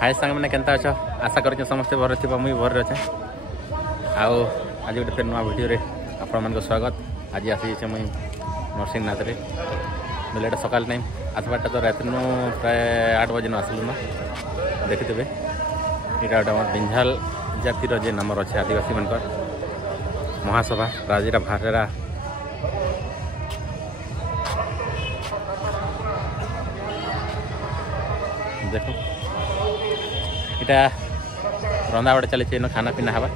हाय सांग मैंने केनता अच्छ आशा कर समस्ते भर थी मुझे भर अच्छे आज गोटे फिर नुआ भिडियो आपण मान स्वागत। आज आसी मुई नरसिंहनाथ रे बोले एटा सकाल टाइम आसबाटा तो रात प्राय 8 बजे न आसलु न देखिथे यहाँ गोटे बिंझाल जातिर जे नंबर अच्छे आदिवासी मनकर महासभा राजीरा भारेरा देख यहाँ रंधा बड़े चली खाना पीना हवा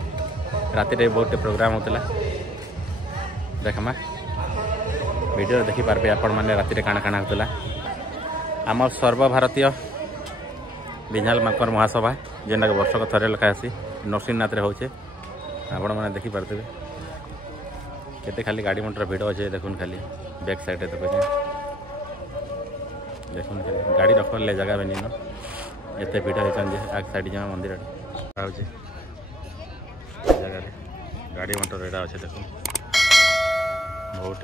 राति बहुत प्रोग्राम होता देखमा वीडियो देखी पार्बे आपण मैंने राति काना काना होता आम सर्वभारतीय बिंझाल माकर महासभा जेनटा वर्षक थरे लेखा आसी नरसिंहनाथ रे होचे आपण मैंने देखी पार्थे केते खाली गाड़ी मोटर भिड़ अच्छे देखुन खाली बैक साइड देखुन गाड़ी रखले जगह भी नहीं एत भिड़ होती आग साइड जमा मंदिर जगह गाड़ी मोटर एटा अच्छे देख बहुत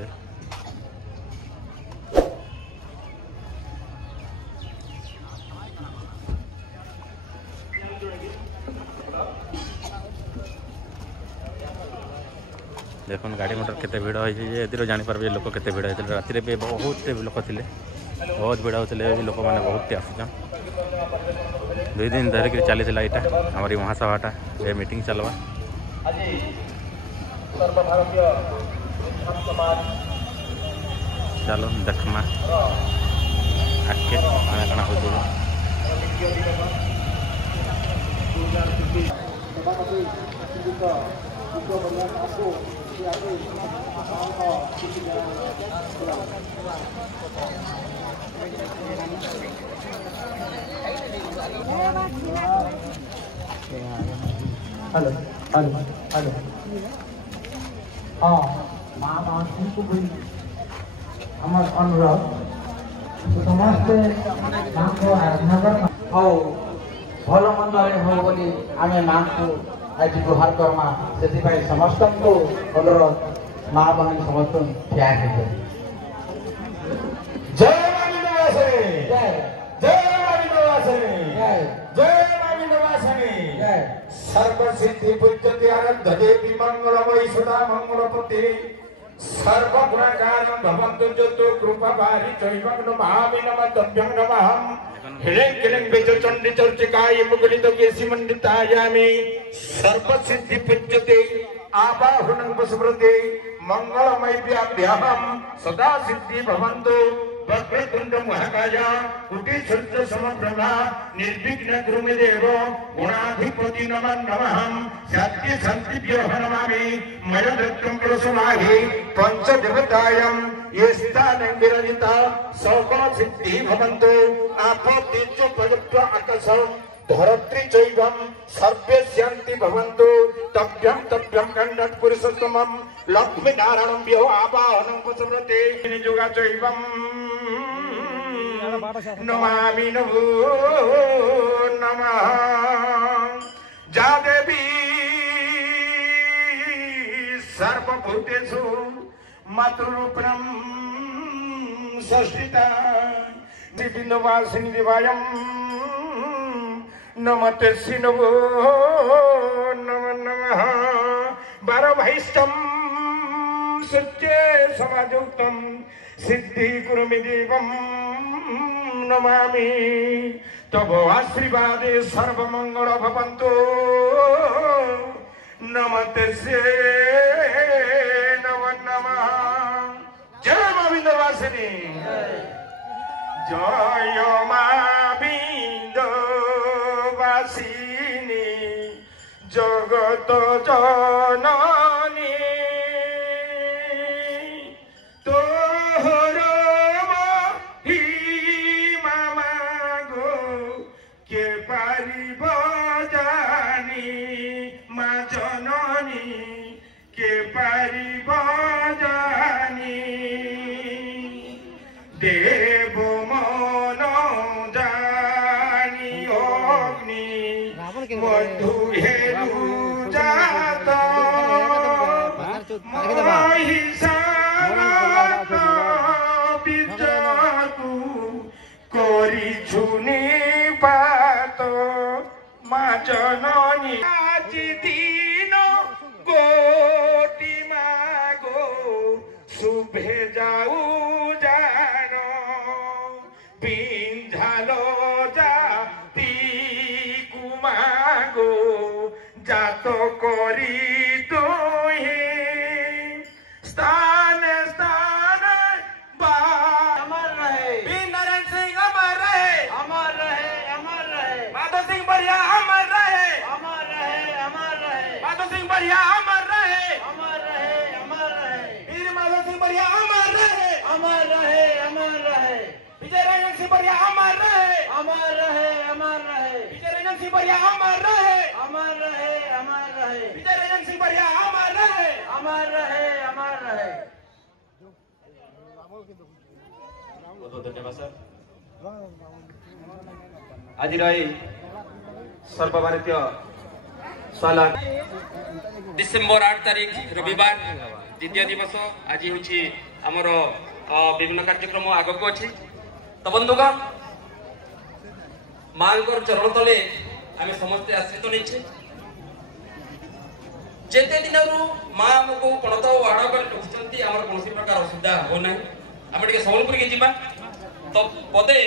देखुन गाड़ी मोटर केते भिड़ होती जानीपारे लोक केते भिड़ होते राति भी बहुत लोक थे बहुत भिड़ होते लोक मैंने बहुत आसुन 2 दिन धरिक चली यहाँ हमारी महासभाटा ये मीटिंग चलवा चलो देखमा आगे काना हो हेलो हेलो हेलो हाँ माँ मानसिंह को भी हमार अनुरोध समस्ते माँ को आराधना करना हो भल मंदरे हो बोली आमे माँ को आज गुहार करमा से समस्त को अनुरोध माँ बहन समस्त ठिया है जय माविंदवासिनी जय जय माविंदवासिनी जय जय माविंदवासिनी जय सर्व सिद्धि पूज्यते आराध्य देवी मंगलमयी सदा मंगलपते सर्व गुणाकारं भवन्तु जतो कृपा भारी चैवग्न महामि नमः तभ्यं नमः हिरं किरं बेच चंडी चर्चिकाय मुगलित केसि मंडितायामि सर्व सिद्धि पूज्यते आबाहुनं वसुव्रते मंगलमय व्याभ्याहं सदा सिद्धि भवन्तु वक्रतुंड महाकाय कोटि सूर्य समप्रभा निर्विघ्न कुरु मे देव गुणाधिपति नमः नमः शांति शांतिभ्यो नमामि मयदत्तं प्रसमाहि पंच देवतायं ये स्थानं विरजिता सकल सिद्धि भवन्तु आपत्ति च प्रदत्त आकाश धरत्री चैवं सर्वे शांति भवन्तु तभ्यं तभ्यं कण्डत् पुरुषोत्तमं लक्ष्मी नारायणं व्यो आवाहनं वसुव्रते निजोगा चैवं नमामि नमो नमः जा देवी सर्वभूतेषु मातृरूपं संस्थिता निबिन्दवासिनी देवायं नमते सिनवो नमः नमः बारभाइष्टं सत्ये समाजुक्तं सिद्धि कुरुमि देवं नमामि तव आशीर्वादे सर्वमंगल भवन्तु नमते से नमः नमः जय माविंदवासिनी जय माविंदवासिनी जगत जननी तोहर महिमा गो के पारिब जानी मा जननी के पारिब जानी देव मन जानी अग्नि मधु हेरु जात महिषासुर বিজয়কু করিছুনি পাত মা জননী আজি দিন গোটি মা গো শুভে যাও জান পিঞ্ঝালো জাতি কুমা গো জাত করি তুহি স্থানে স্থানে বা अमर रहे वीर नारायण सिंह अमर रहे अमर रहे अमर रहे माधव सिंह बढ़िया अमर रहे अमर रहे अमर रहे माधव सिंह बढ़िया अमर रहे अमर रहे अमर रहे वीर माधव सिंह बढ़िया अमर रहे अमर रहे अमर रहे विजय रंजन सिंह बढ़िया अमर रहे अमर रहे अमर रहे विजय रंजन सिंह बढ़िया अमर रहे अमर रहे अमर रहे विजय रंजन सिंह बढ़िया अमर रहे अमर रहे अमर रहे बहुत बहुत धन्यवाद सर आज रही सर्वभारतीय साला डिसेम्बर 8 तारिख रविवार द्वितीय दिवस आज हूँ आमर विभिन्न कार्यक्रम आगक अच्छी तो बंधुगण माँ चरण तले आम समस्ते आश्रित नहीं जेते दिन माँ आमको पणत आड़ कर रखी आम कौन प्रकार असुविधा होना आम टे सम्बलपुर के जीवा तो पदे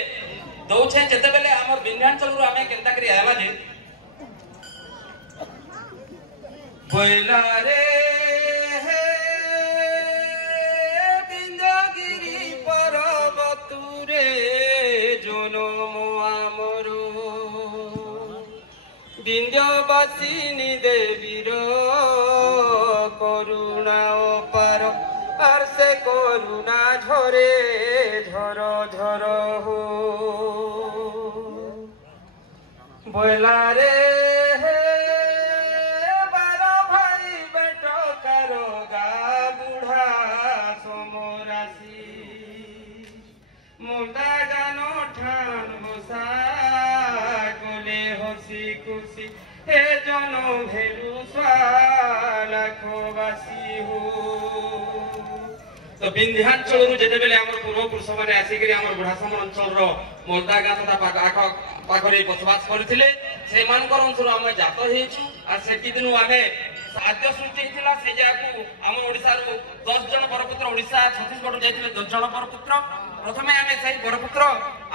दौछे जिते बेले आम विन्ध्याचल आम केन्ता करी आयला जे बोला रे बिंदगिरी पर्वतुरे जनम आमर विंध्यवासिनी देवीर करुणा अपार আর সে করুণা ঝরে ঝর ঝর হো বলা রে বার ভাই বেট কারো গা বুড়া সমরাসি মুদা গান ঠান বসা কোলে হসি খুশি হে জন ভেলু লাখবাসী হো तो विंध्याचल जेते बेले आमर पूर्व पुरुष माने आसिकरी आमर बुढ़ासम अंचल रो मोलदा गाँ तथा पाखरे बसवास करथिले से मानकर अंचल आम जात हेछु आ सेति दिनु आमे साध्य सृष्टि हेतिला से जाकू आम ओडिसा रो 10 जन बरपुत्र ओडिसा छत्तीसगढ़ जाइथिले 10 जन बरपुत्र प्रथमे आमे सही बरपुत्र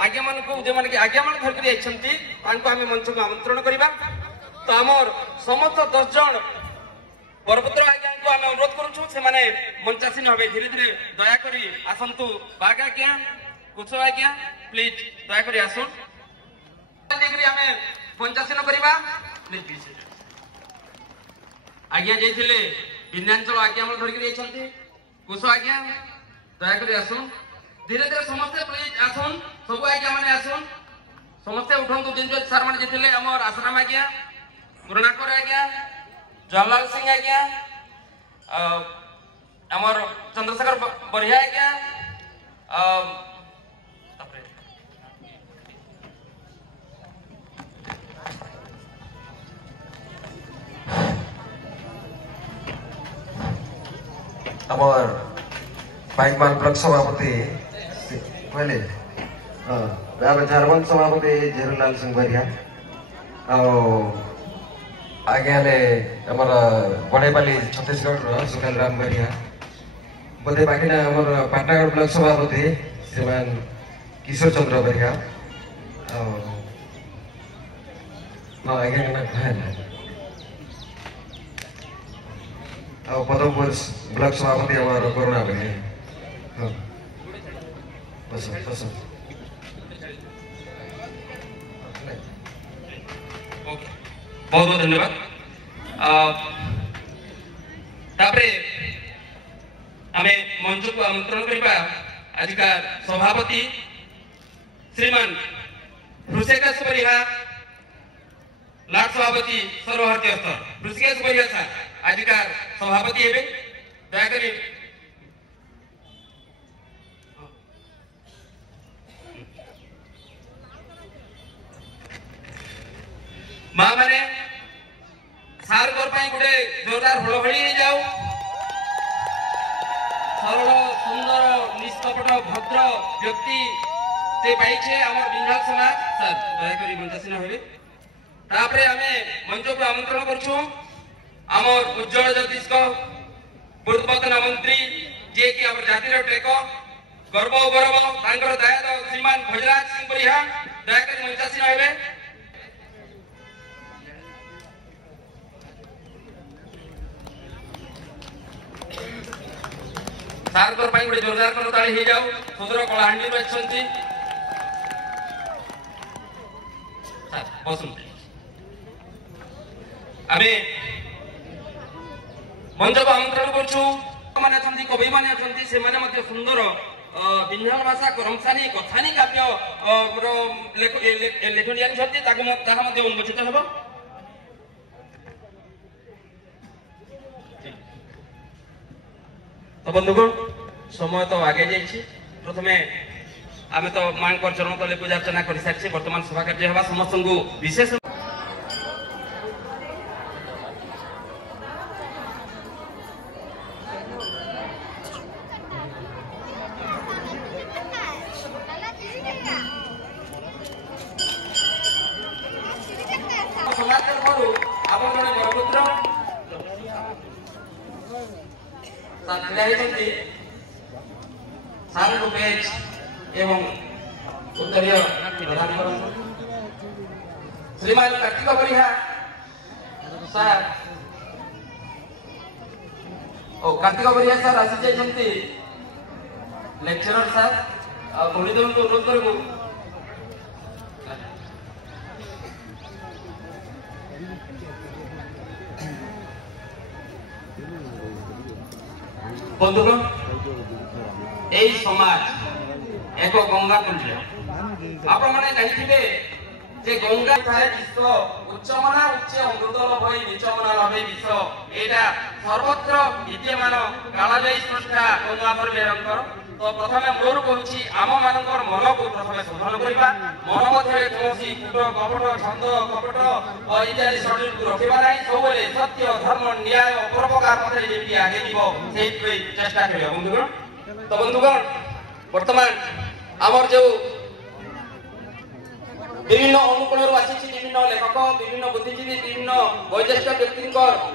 आज्ञा मान को जे मान के आज्ञा मान धर करी आइछंती तांको आमे मंच को आमंत्रण करबा तो आमर समस्त 10 जन बरपुत्र आज्ञा को आम अनुरोध करूँ से माने मंचासीन हे धीरे धीरे दयाकोरी आसतु बाघ आज्ञा कुछ आज्ञा प्लीज दयाकोरी आसन आम मंचासीन करवा प्लीज आज्ञा जाइए विन्ध्याचल आज्ञा धरिक कुश आज्ञा दयाकोरी आसन धीरे धीरे समस्ते प्लीज आसन सब आज्ञा मैंने आसन समस्ते उठू जिन सार मैंने जाते आमर आसाराम आज्ञा गुरुनाकर आज्ञा जवाहरलाल सिंह आज्ञा आमर चंद्रशेखर बढ़िया आज्ञा आमर पाइकमाल ब्लॉक सभापति कहले झारखंड सभापति जवाहरलाल सिंह बढ़िया आज्ञा ने आमर बड़ेपाली छत्तीसगढ़ सुकाल राम बढ़िया बोधे बाकी ना आमर पाटनागढ़ ब्लॉक सभापति श्रीमान किशोर चंद्र बढ़िया आज्ञा ना पदमपुर ब्लॉक सभापति आमर करुणा बढ़िया बस बस बहुत बहुत धन्यवाद तापरे आमे मंच को आमंत्रण करबा आजिका सभापति श्रीमान ऋषिकेश बढ़िया लाट सभापति सर्वभारतीय स्तर ऋषिकेश बढ़िया सर आजिका सभापति हेबे दयाकरी माँ मैंने सार गोटे जोरदार हड़हड़ी हो जाऊ सरल सुंदर निष्कपट भद्र व्यक्ति ते पाइछे आम विन्ध्याचल समाज सर दयाकरी मंचासीन हेबे तापरे आमे मंच को आमंत्रण करछु आमर उज्जवल ज्योतिष को पूर्वतन मंत्री जे कि आम जातिर टेक गर्व गौरव तांकर दयाद श्रीमान भोजराज सिंह परिहा दयाकर मंचासीन हेबे। सारकर पाई गोटे जोरदार करताली हे जाऊ सुदर कलाहांडी रो अछंती बसु आमे मंच को आमंत्रण करछु माने अछंती कवि माने अछंती से माने मध्ये सुंदर बिन्हान भाषा करमसानी कथानी काव्य रो लेखनियान छथि ताहा मध्ये उन्मोचित हेबो। तो बंधुगण समय तो आगे जाइए प्रथमे आमे तो मान कर चरण तले पूजा अर्चना कर सारी वर्तमान सभा कार्य हवा समस्त को विशेष सारे रुपेश एवं उत्तरीय श्रीमान कार्तिक परिहा सर ओ कार्तिक परिहा सर आसी जाइछंती लेक्चरर सर आ कोणीदेव को अनुरोध करबो बंधुगण এই সমাজ এক গঙ্গা কুঞ্জ आपण माने जानिथिबे जे गंगा थारे विश्व उच्चमना उच्च अमृतल भई नीचमना लभे विश्व एटा सर्वत्र विद्यमान कालजयी स्रष्टा गंगाधर बेरंकर। तो प्रथमे मोर कहूछि आम मानकर मन को प्रथमे शोधन करिबा मन मध्ये कोनोसी कूट कपट छंद कपट इत्यादि शरीर को रखिबा नै सबले सत्य धर्म न्याय परोपकार पथरे जेति आगे दिबो सेहि चेष्टा करियो बंधुगण। तो बंधुगण वर्तमान आमर जो विभिन्न अनुकूल आसी विभिन्न लेखक विभिन्न बुद्धिजीवी विभिन्न वैज्ञानिक व्यक्ति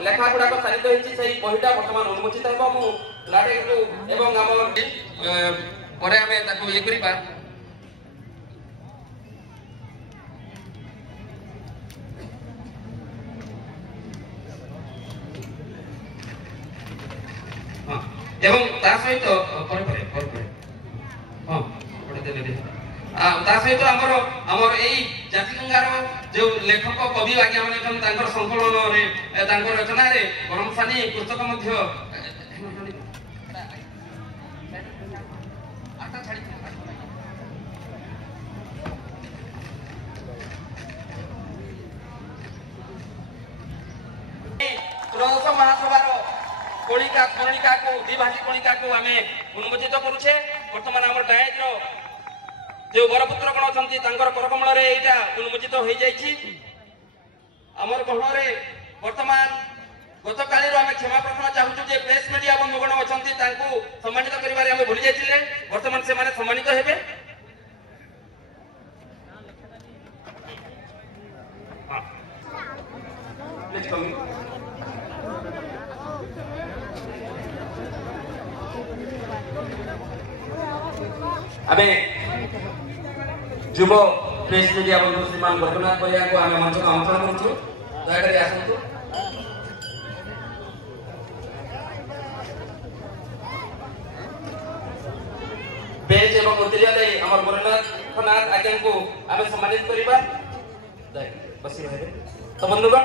लेखा गुड़ाक सारित होती से बहीटा बर्तमान उन्मोचित हो मु लाटे एवं आम पर आम ये करवा एवं ता सहित ता सहित आमर आमर एई जातिगंगार जो लेखक कवि आज्ञा माने तांकर संकलन रे तांकर रचना रे परमसानी पुस्तक मध्य त्रयोदश महासभार कणिका कणिका को द्विभाषी कणिका को आमे उन्मोचित करूछे। वर्तमान हमर डायज रो जो वरपुत्र गण अछंती तांकर करकमल रे एटा उन्मोचित होई जाईछि। हमर गहण रे वर्तमान गत काली रो आमे क्षमा प्रार्थना चाहूछु जे प्रेस मीडिया बंधुगण अछंती तांको सम्मानित करिवारे आमे भूली जाइथिले वर्तमान से माने सम्मानित हेबे। प्लीज कम आमे युव प्रेस मीडिया बंधु श्रीमान गोपीनाथ भैया को आमे मंच को आमंत्रण करछु दया करी आसंतु। बेंच एवं उत्तरीय दे हमर गोरखनाथ आज्ञा को आमे सम्मानित करिबा दया बसी रहे। तो बंधुगण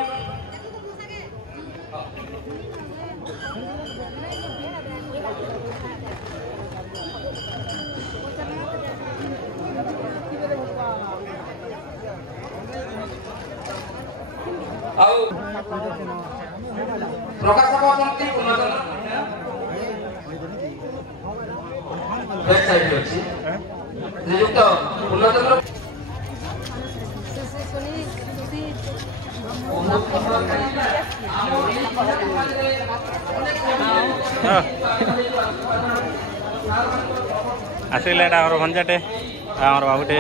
प्रकाशक अछंती पूर्णचंद्र वेबसाइट अछि श्रीयुक्त पूर्णचंद्र आसिले आमर भंजाटे आमर बाबूटे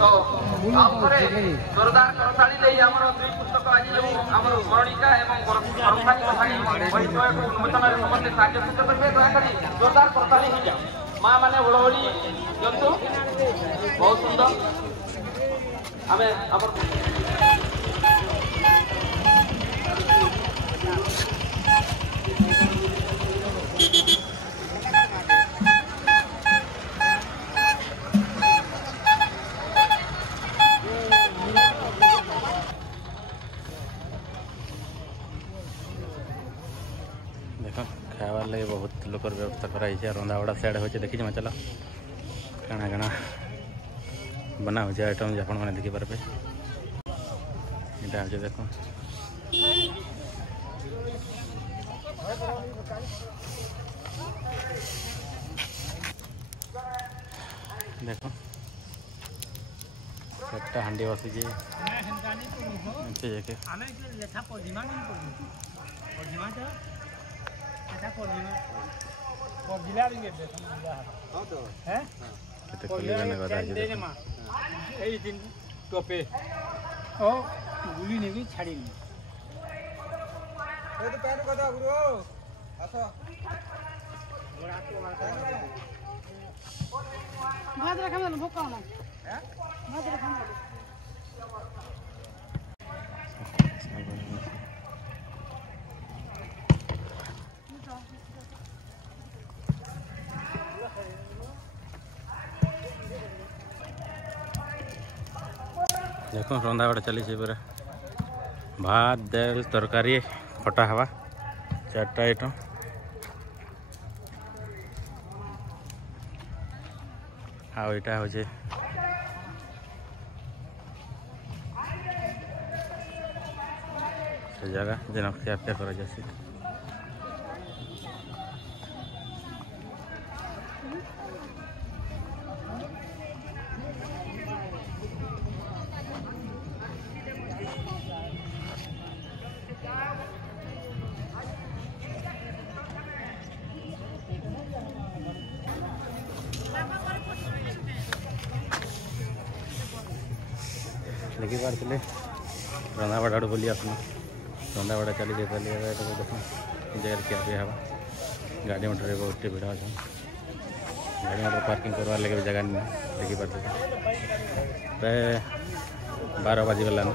तो आप जोरदार करताली ले हमर दुई पुस्तक आज हमर स्मरणिका एवं कर्मचारी भाई उन्मोचन समस्त साहाय्य करबे दया करी जोरदार करताली हो जाओ मां माने ओळोळी जंतु बहुत सुंदर हमें हमर देखो खावार लगे बहुत लोक व्यवस्था कराई रंधा बड़ा सियाड़े हो देखी चल काଣା काଣା बना हो आइटम आप मैंने देखिपारे यहाँ हूँ देख देख चार्टा हांडी बसी टोपे ओ गुली ने भी छाड़ी नहीं तो पैन कदा गुरु आसो भात रखा ना भूख ना हैं भात रखा ना देखो रंधा बड़ा चली पूरा भात दाल तरकारी खटा हवा चार्टा आइटम आउ यहाँ हूँ से जगह जेन खिया पिया कर देखी पारे रंधाबड़ा आड़ बोली आस रंधाबड़ा चली जाए देख जगह क्या पिया हवा गाड़ी मोटर बहुत भिड़ अच्छा गाड़ी मोटर पार्किंग करवार लगे भी जगह नहीं देखी पारे प्राय 12 बाजिगलान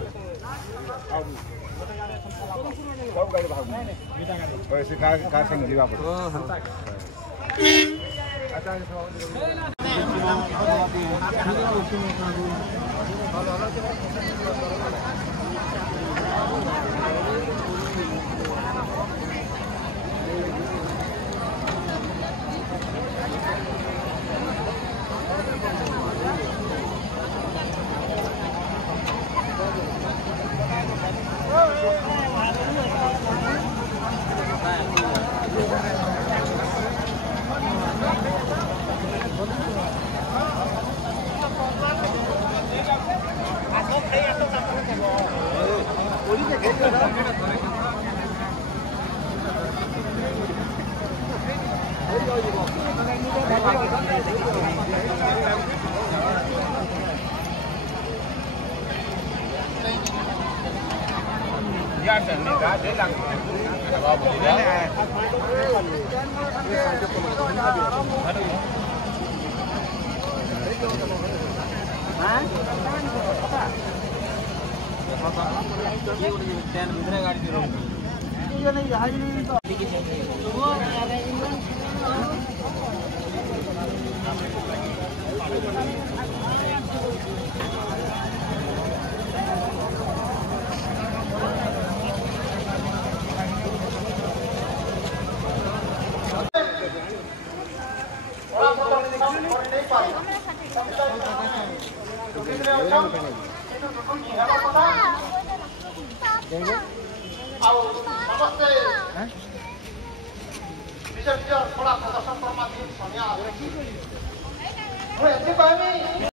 विशेष थोड़ा प्रदर्शन